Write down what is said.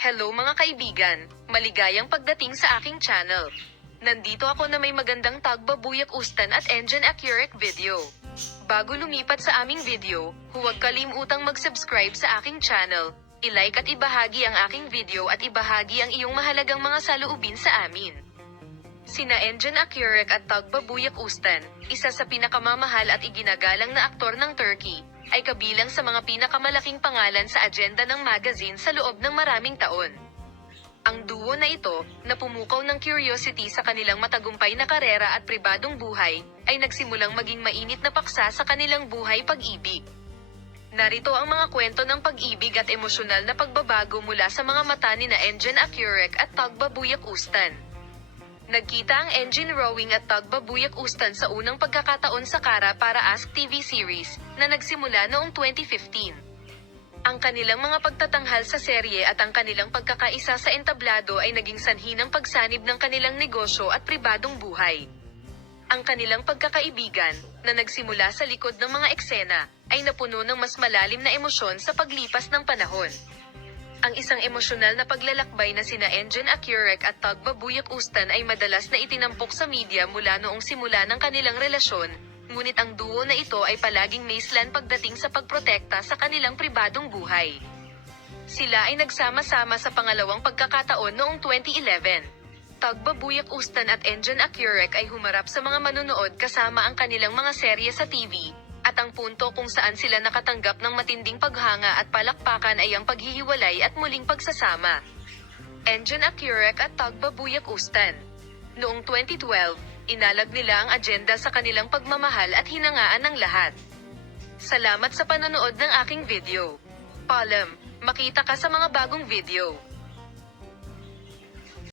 Hello mga kaibigan, maligayang pagdating sa aking channel. Nandito ako na may magandang tagbabuyak ustan at engine accurate video. Bago lumipat sa aming video, huwag kalimutang mag-subscribe sa aking channel, i-like at ibahagi ang aking video at ibahagi ang iyong mahalagang mga saloobin sa amin. Sina Engin Akyurek at Tagbabuyak Ustan, isa sa pinakamamahal at iginagalang na aktor ng Turkey, ay kabilang sa mga pinakamalaking pangalan sa agenda ng magazine sa loob ng maraming taon. Ang duo na ito, na pumukaw ng curiosity sa kanilang matagumpay na karera at pribadong buhay, ay nagsimulang maging mainit na paksa sa kanilang buhay pag-ibig. Narito ang mga kwento ng pag-ibig at emosyonal na pagbabago mula sa mga mata ni Engin Akyurek at Tagbabuyak Ustan. Nagkita ang Engin Rowing at Tagbabuyak Ustan sa unang pagkakataon sa Kara para Ask TV series, na nagsimula noong 2015. Ang kanilang mga pagtatanghal sa serye at ang kanilang pagkakaisa sa entablado ay naging sanhi ng pagsanib ng kanilang negosyo at pribadong buhay. Ang kanilang pagkakaibigan, na nagsimula sa likod ng mga eksena, ay napuno ng mas malalim na emosyon sa paglipas ng panahon. Ang isang emosyonal na paglalakbay na sina Engin Akyurek at Tagbabuyak Ustan ay madalas na itinampok sa media mula noong simula ng kanilang relasyon, ngunit ang duo na ito ay palaging maislan pagdating sa pagprotekta sa kanilang pribadong buhay. Sila ay nagsama-sama sa pangalawang pagkakataon noong 2011. Tagbabuyak Ustan at Engin Akyurek ay humarap sa mga manunood kasama ang kanilang mga serye sa TV, at ang punto kung saan sila nakatanggap ng matinding paghanga at palakpakan ay ang paghihiwalay at muling pagsasama. Engin Akyurek at Tagbabuyak Ustan. Noong 2012, inalag nila ang agenda sa kanilang pagmamahal at hinangaan ng lahat. Salamat sa panonood ng aking video. Paalam, makita ka sa mga bagong video.